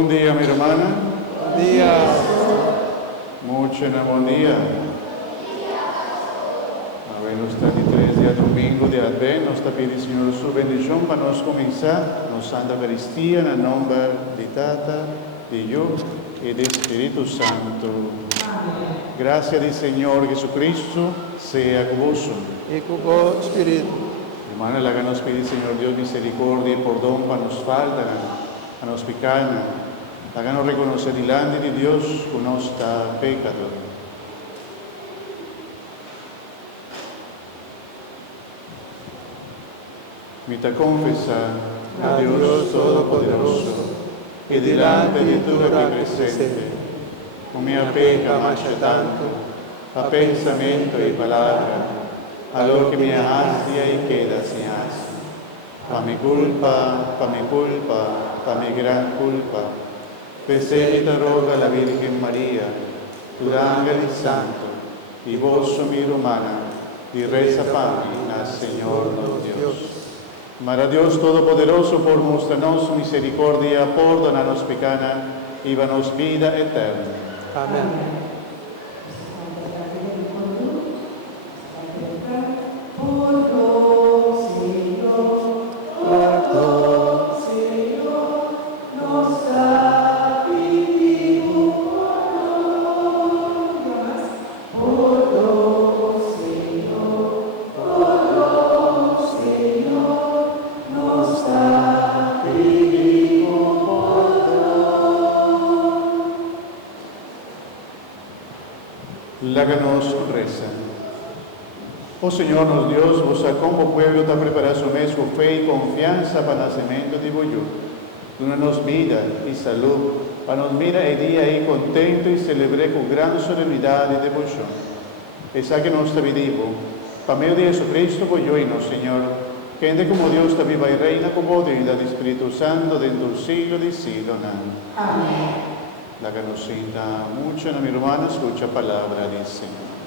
Buen día, mi hermana. Buen día. Mucho buen día. Avendo stati 3 di domingo di Advento, sta per il Signore sua benedizione per noi cominciare la Santa Eucaristia nel nome di Tata, di Dio e di Spirito Santo. Grazie del Signore Jesucristo sia con voi. E con vos, Spirito. Hermana, la que nos pide, Señor Dios, misericordia y perdón para nos falta, a nos picana, la que nos reconocer delante de Dios con nuestra pecado. Mi te confesa a Dios Todopoderoso, que delante de tu aquí presente, con mi peca mancha tanto, a pensamiento y palabra, a lo que me hacia y queda sin hacer. Pa mi culpa, pa mi gran culpa. Pesé te roga la Virgen María, tu ángel santo, y vos, mi romana, y reza para mí, al Señor nuestro Dios. Mara Dios Todopoderoso, por mostrarnos misericordia, perdonarnos pecana, y danos vida eterna. Amén. Láganos reza. Oh Señor, nos Dios, vos como pueblo te preparas su mes con fe y confianza para el nacimiento de Boyú. Dúnanos vida y salud, para nos mira el día y contento y celebre con gran solemnidad y devoción. Esa que nos te pedimos, para medio de Jesucristo, Boyú y nos, Señor, que ende como Dios te viva y reina como Dios y del Espíritu Santo dentro del siglo de siglo. Amén. La que nos sienta mucho, mi hermana, escucha palabra del Señor.